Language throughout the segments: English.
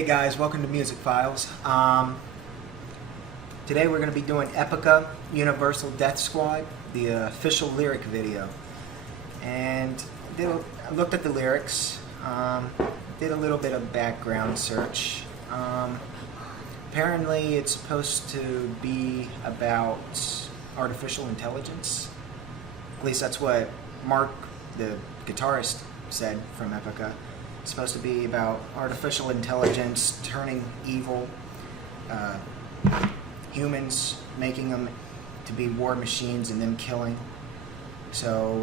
Hey guys, welcome to Music Files. Today we're going to be doing Epica Universal Death Squad, the official lyric video. And I looked at the lyrics, did a little bit of background search. Apparently it's supposed to be about artificial intelligence. At least that's what Mark, the guitarist, said from Epica. It's supposed to be about artificial intelligence turning evil, humans, making them to be war machines and them killing. So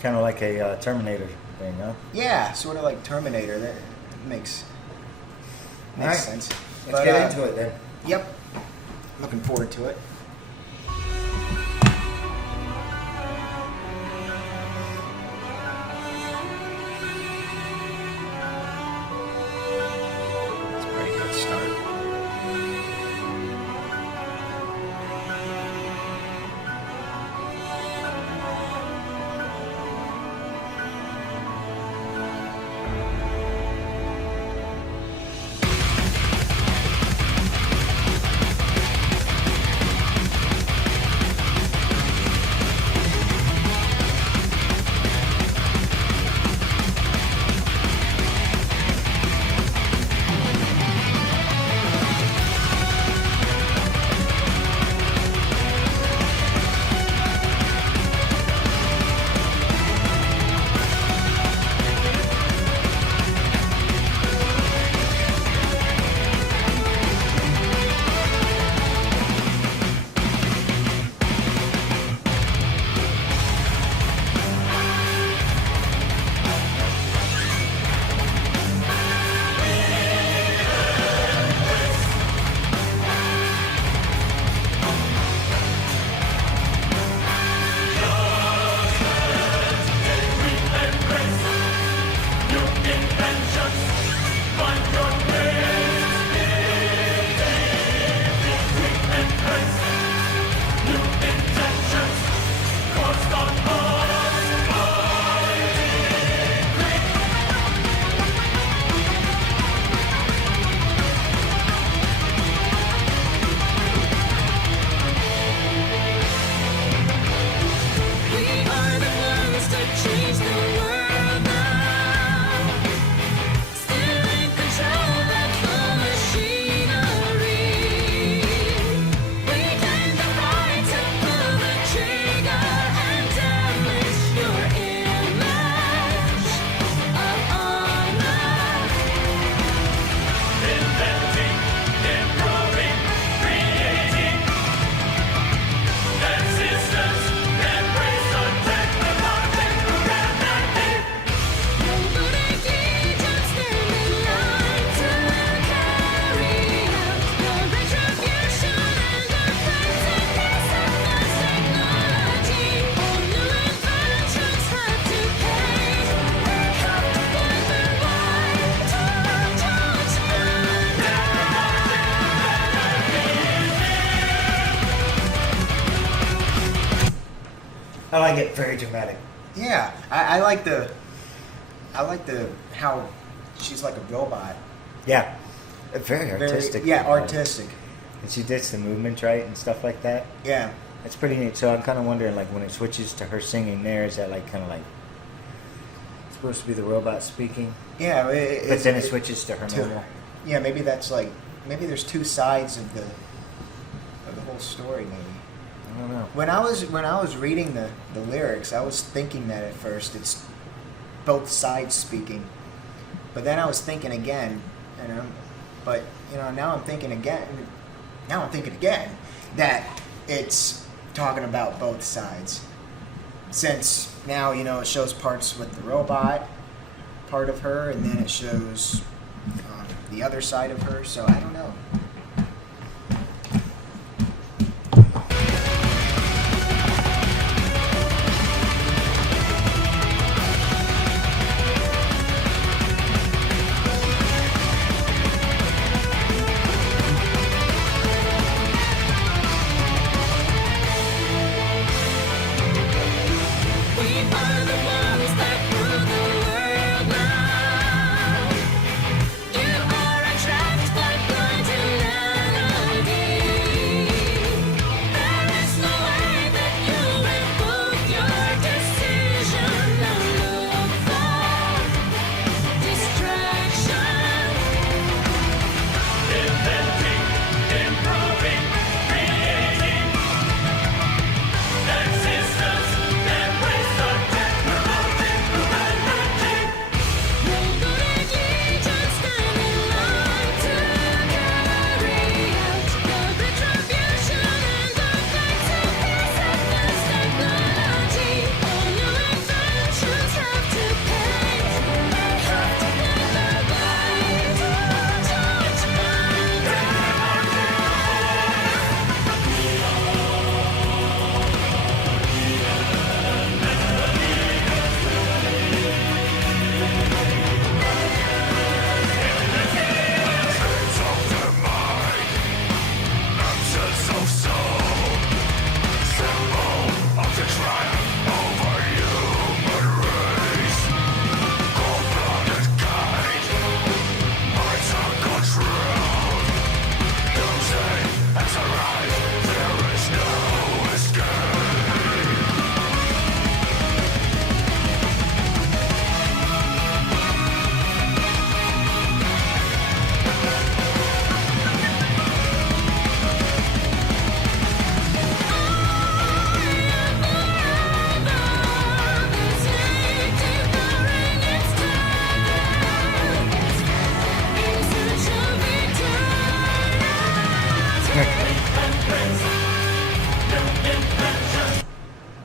kind of like a Terminator thing, huh? Yeah, sort of like Terminator. That makes right. sense. Let's get into it then. Yep, looking forward to it. I like it, very dramatic. Yeah, I like the how she's like a robot. Yeah, very artistic. Artistic. And she did some movements right and stuff like that. Yeah, it's pretty neat. So I'm kind of wondering, like, when it switches to her singing, there is that like kind of like supposed to be the robot speaking? Yeah, but then it switches to her normal. Yeah, maybe that's like there's two sides of the whole story. Maybe. I don't know. When I was reading the lyrics, I was thinking that at first it's both sides speaking, but then I was thinking again, now I'm thinking again that it's talking about both sides, since now it shows parts with the robot part of her, and then it shows the other side of her. So I don't know. You are attracted.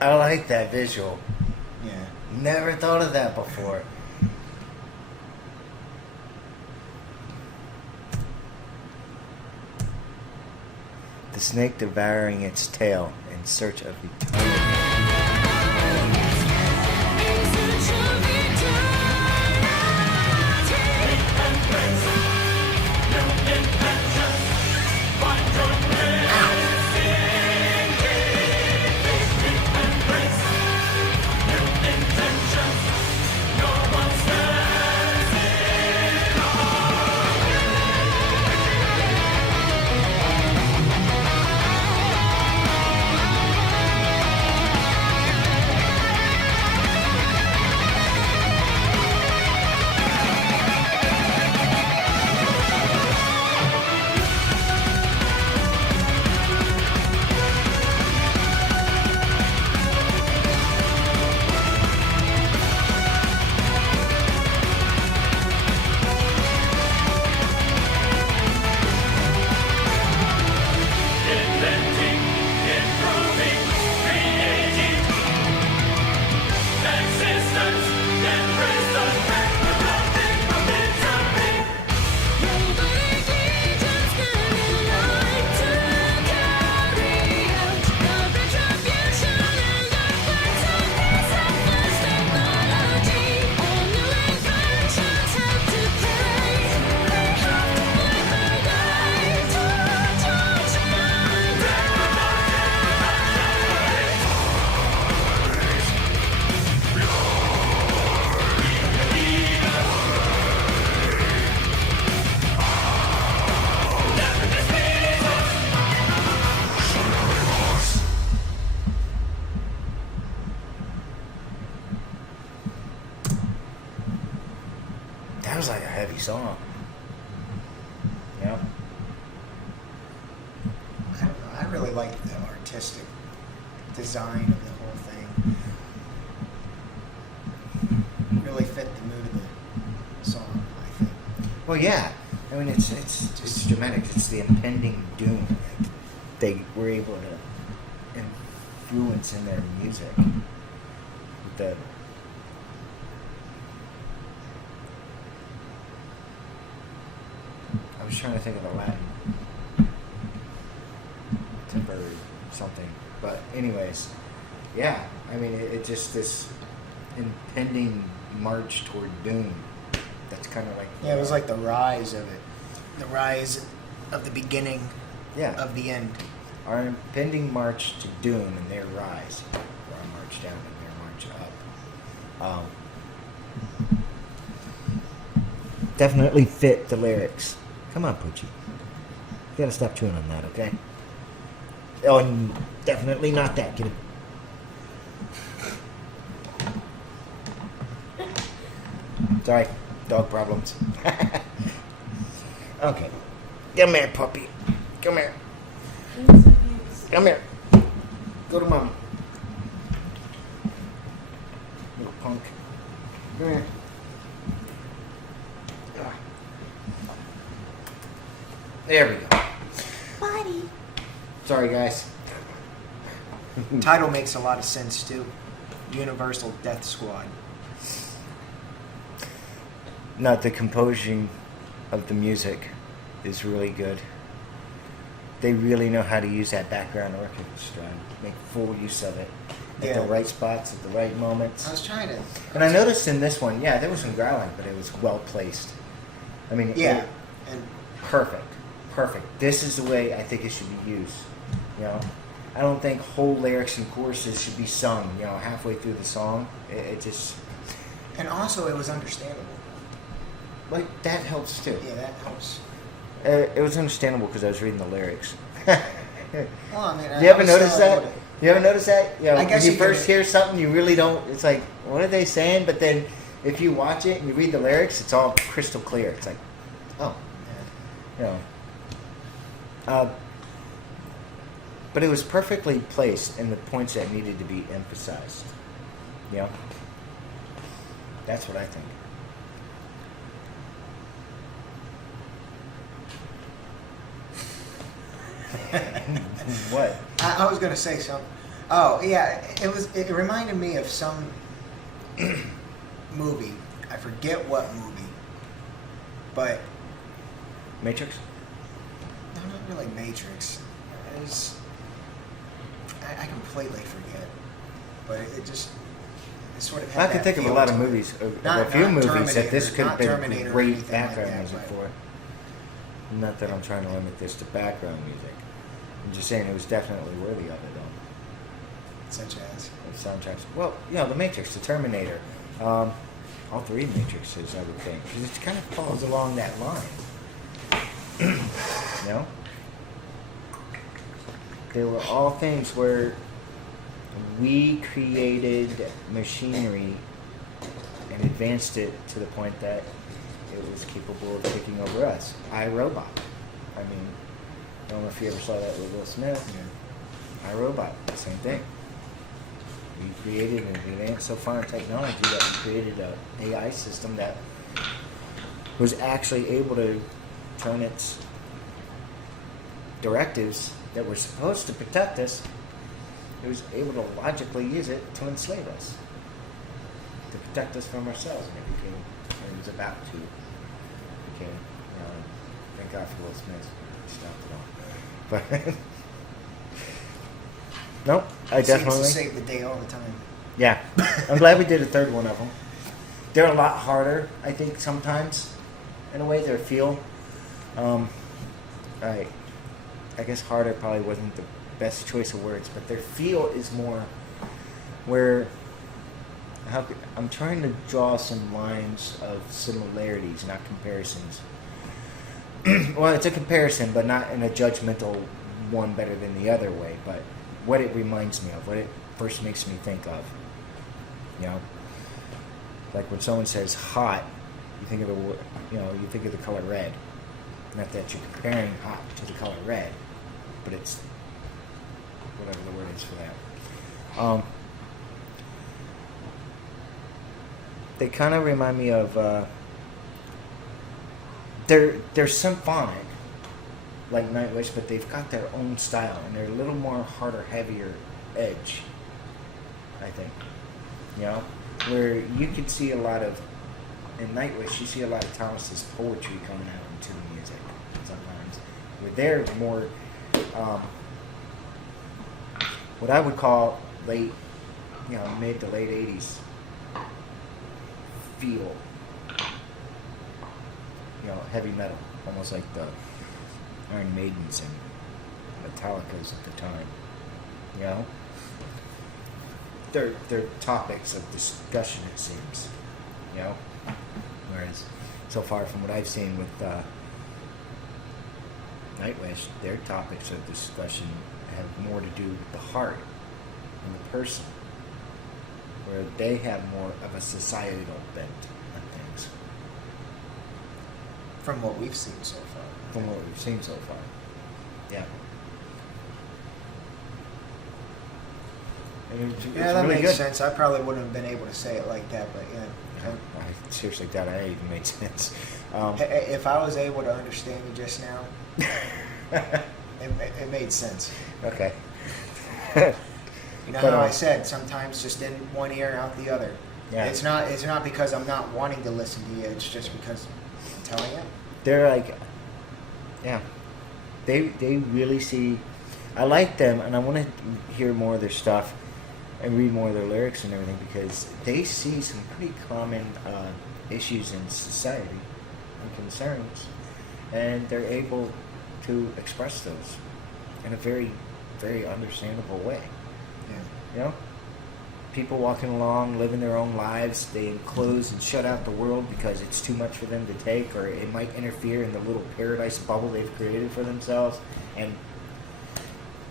I like that visual. Yeah. Never thought of that before. The snake devouring its tail in search of eternity. That was like a heavy song. Yeah. I don't know. I really like the artistic design of the whole thing. Really fit the mood of the song, I think. Well, yeah. I mean, it's dramatic. It's the impending doom that they were able to influence in their music. With the I was trying to think of the Latin temporary something, but anyways, yeah. I mean, it just this impending march toward doom. That's kind of like Yeah, it was like the rise of it. The rise of the beginning of the end. Our impending march to doom and their rise, or our march down and their march up. Definitely fit the lyrics. Come on, Poochie. You gotta stop chewing on that, okay? Oh, and definitely not that. Get it. Sorry, dog problems. Okay. Come here, puppy. Come here. Come here. Go to mom. Little punk. Come here. There we go. Buddy. Sorry, guys. Title makes a lot of sense too. Universal Death Squad. Not the composing of the music is really good. They really know how to use that background orchestra and make full use of it at the right spots, at the right moments. I was trying to. And I noticed in this one, yeah, there was some growling, but it was well placed. I mean, Yeah, and perfect. This is the way I think it should be used. You know, I don't think whole lyrics and choruses should be sung. You know, halfway through the song, it just and also it was understandable. like that helps too. Yeah, that helps. It was understandable because I was reading the lyrics. Well, I mean, You ever notice that? You ever notice that? You know, I guess when you you first could- hear something, you really don't. It's like, what are they saying? But then, if you watch it and you read the lyrics, it's all crystal clear. It's like, oh, you know. But it was perfectly placed in the points that needed to be emphasized. You know, that's what I think. What? I was going to say something. Oh yeah, it was. It reminded me of some movie. I forget what movie, but Matrix? no, not really Matrix. It was, I completely forget, but it just it sort of. Had I can that think of a feel lot of to it. movies, Not- a few not movies that this Terminator- could not have been Terminator or great anything like background that, music but- for. Not that I'm trying to limit this to background music. I'm just saying it was definitely worthy of it, though. Such as. The soundtracks. Well, The Matrix, the Terminator, all three Matrixes, I would think, because it kind of falls along that line. You know, they were all things where we created machinery and advanced it to the point that it was capable of taking over us. iRobot. I mean, I don't know if you ever saw that with Will Smith. iRobot, same thing. We created and advanced so far in technology that we created an AI system that was actually able to turn its directives that were supposed to protect us. It was able to logically use it to enslave us, to protect us from ourselves, and it was about to. Thank God for Will Smith. Stopped it all. But nope, I definitely Seems to save the day all the time. Yeah, I'm glad we did a third one of them. They're a lot harder, I think, sometimes. In a way, their feel. I guess harder probably wasn't the best choice of words, but their feel is more where. I'm trying to draw some lines of similarities, not comparisons. Well, it's a comparison, but not in a judgmental one better than the other way. But what it reminds me of, what it first makes me think of. Like when someone says hot, you think of you think of the color red. Not that you're comparing hot to the color red, but it's whatever the word is for that. They kind of remind me of they're symphonic, like Nightwish, but they've got their own style, and they're a little more harder, heavier edge, I think. Where you could see a lot of, in Nightwish, you see a lot of Thomas's poetry coming out into the music sometimes. Where they're more, what I would call late, mid to late 80s feel. Heavy metal, almost like the Iron Maidens and Metallicas at the time. They're topics of discussion, it seems. Whereas, so far from what I've seen with Nightwish, their topics of discussion have more to do with the heart and the person, where they have more of a societal bent on things. From what we've seen so far. From what we've seen so far. Yeah. And it's Yeah, that really makes good. sense. I probably wouldn't have been able to say it like that, but yeah. I seriously doubt I even made sense. If I was able to understand you just now, it made sense. Okay. You know But, how I said sometimes just in one ear out the other. Yeah. It's not because I'm not wanting to listen to you. It's just because I'm telling you. They're like, yeah, they really see. I like them, and I want to hear more of their stuff and read more of their lyrics and everything, because they see some pretty common issues in society and concerns, and they're able to express those in a very, very understandable way. Yeah. People walking along, living their own lives, they enclose and shut out the world because it's too much for them to take, or it might interfere in the little paradise bubble they've created for themselves. And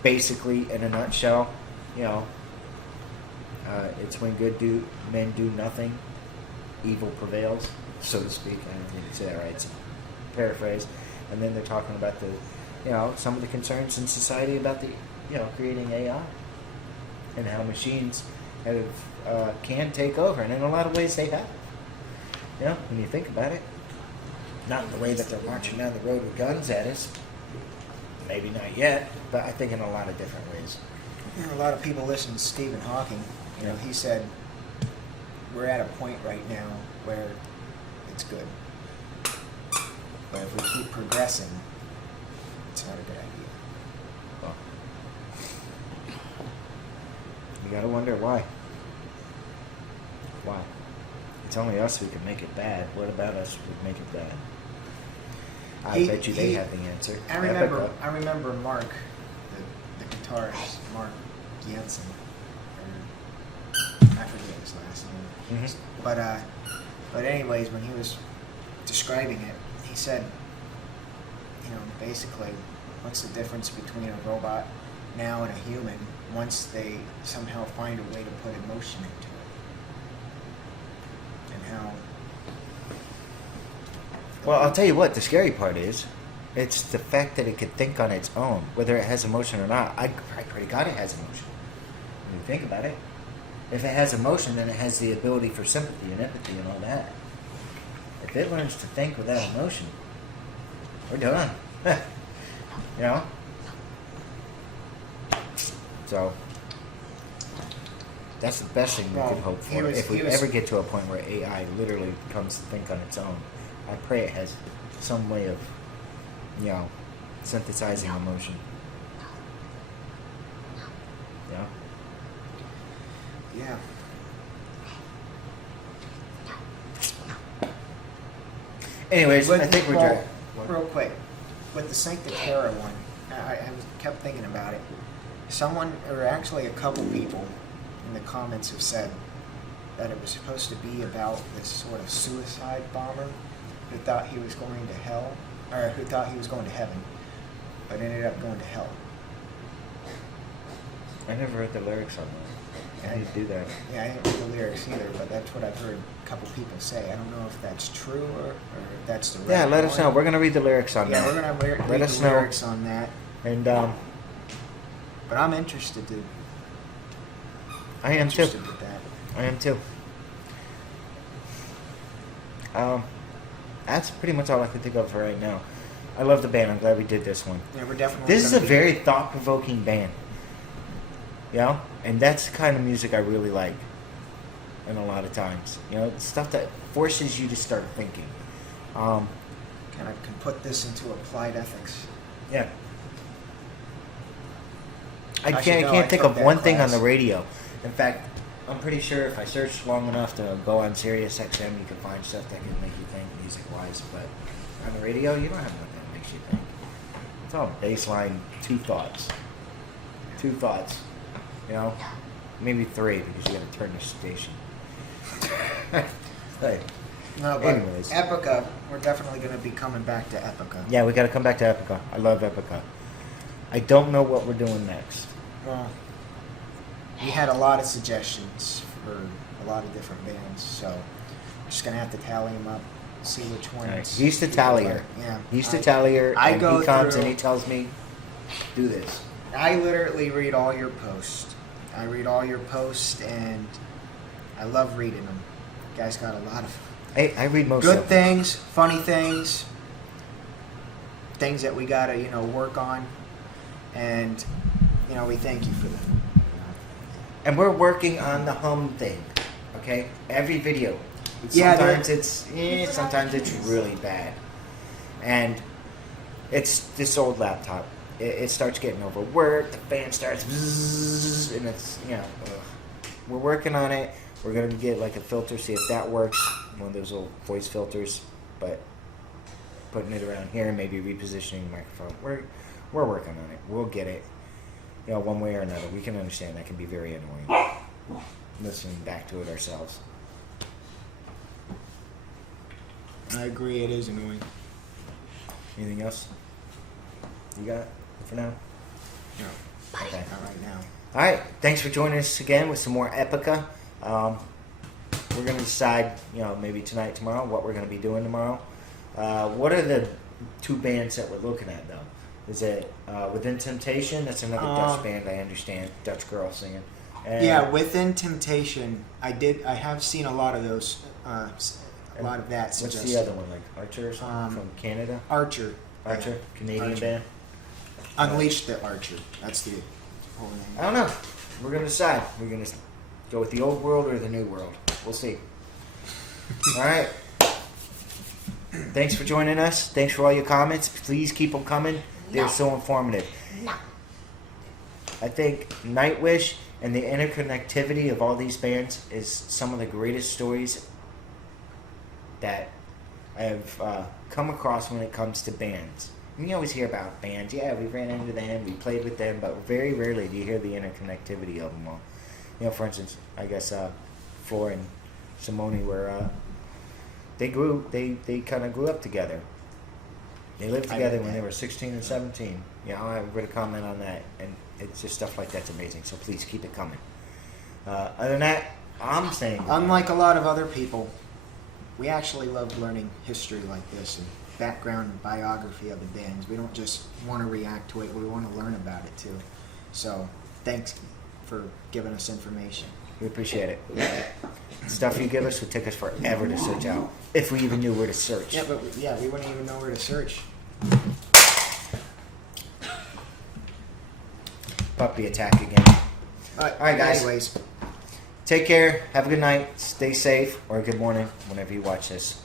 basically, in a nutshell, it's when good men do nothing, evil prevails, so to speak. I don't think it's that right. It's a paraphrase. And then they're talking about some of the concerns in society about creating AI and how machines can take over, and in a lot of ways they have. When you think about it, not in the way that they're marching down the road with guns at us. Maybe not yet, but I think in a lot of different ways. You know, a lot of people listen to Stephen Hawking. You know, he said, we're at a point right now where it's good. But if we keep progressing, it's not a good idea. Well, you gotta wonder why. Why? It's only us who can make it bad. What about us would make it bad? I bet you they have the answer. I remember Mark, the guitarist, Mark Jansen, or I forget his last name. Mm-hmm. But anyways, when he was describing it, he said, you know, basically, what's the difference between a robot now and a human once they somehow find a way to put emotion into it? And how... Well, I'll tell you what, the scary part is, it's the fact that it could think on its own, whether it has emotion or not. I pray to God it has emotion. When you think about it. If it has emotion, then it has the ability for sympathy and empathy and all that. If it learns to think without emotion, we're done. You know? So, that's the best thing we can hope for. If we ever get to a point where AI literally comes to think on its own, I pray it has some way of, you know, synthesizing emotion. Yeah? Yeah. Anyways, I think we're real quick, with the Sancta Terra one, I kept thinking about it. Someone, or actually a couple people in the comments have said that it was supposed to be about this sort of suicide bomber who thought he was going to hell, or who thought he was going to heaven, but ended up going to hell. I never read the lyrics on that. How do you do that? Yeah, I didn't read the lyrics either, but that's what I've heard a couple people say. I don't know if that's true or if that's the right Yeah, let us one. know. We're going to read the lyrics on that. Yeah, we're going to read Let the us know. lyrics on that. And But I'm interested to. I am too. Interested with that. I am too. That's pretty much all I can think of for right now. I love the band. I'm glad we did this one. Yeah, we're definitely. This is a very thought-provoking band. You know? And that's the kind of music I really like. And a lot of times. You know, stuff that forces you to start thinking. Kind of can put this into applied ethics. Yeah. I Actually, no, I can't think took of that one thing on class. the radio. In fact, I'm pretty sure if I search long enough to go on Sirius XM, you can find stuff that can make you think music-wise. But on the radio, you don't have nothing that makes you think. It's all baseline, two thoughts. Two thoughts. You know? Maybe three, because you got to turn the station. Hey. No, but Anyways. Epica, we're definitely going to be coming back to Epica. Yeah, we got to come back to Epica. I love Epica. I don't know what we're doing next. Well, we had a lot of suggestions for a lot of different bands, so we're just going to have to tally them up, see which ones. Right. He's the tallier. Yeah. He's the tallier, I and go he comes through- and he tells me, do this. I literally read all your posts. I read all your posts, and I love reading them. You guys got a lot of Hey, I read most good of them. things, funny things, things that we got to, work on, and, we thank you for them. And we're working on the hum thing, okay? Every video. Yeah, Sometimes it's really bad. And it's this old laptop. It starts getting overworked, the fan starts bzzz, and it's, ugh. We're working on it. We're going to get like a filter, see if that works. One of those little voice filters, but putting it around here, maybe repositioning the microphone. We're working on it. We'll get it. One way or another. We can understand that can be very annoying. Listening back to it ourselves. I agree, it is annoying. Anything else you got for now? No, Okay. not right now. All right. Thanks for joining us again with some more Epica. We're going to decide, maybe tonight, tomorrow, what we're going to be doing tomorrow. What are the two bands that we're looking at, though? Is it Within Temptation? That's another Dutch band, I understand. Dutch girl singing. And Yeah, Within Temptation, I have seen a lot of those, a lot of that What's suggested. the other one, like Archer or something from Canada? Archer. Archer, Yeah. Canadian Archer. band. Unleash the Archer. That's the whole name? I don't know. We're gonna decide. We're gonna go with the old world or the new world. We'll see. All right. Thanks for joining us. Thanks for all your comments. Please keep them coming. They're so informative. No. I think Nightwish and the interconnectivity of all these bands is some of the greatest stories that I have come across when it comes to bands. And you always hear about bands. Yeah, we ran into them, we played with them, but very rarely do you hear the interconnectivity of them all. You know, for instance, I guess Floor and Simone were they kind of grew up together. They lived together when they were 16 and 17. You know, I read a comment on that, and it's just stuff like that's amazing. So please keep it coming. Other than that, I'm saying, Unlike a lot of other people, we actually love learning history like this and background and biography of the bands. We don't just want to react to it, we want to learn about it too. So thanks for giving us information. we appreciate it. Stuff you give us would take us forever to search out, if we even knew where to search. Yeah, but we wouldn't even know where to search. Puppy attack again. All right, guys. Anyways. Take care. Have a good night. Stay safe, or good morning whenever you watch this.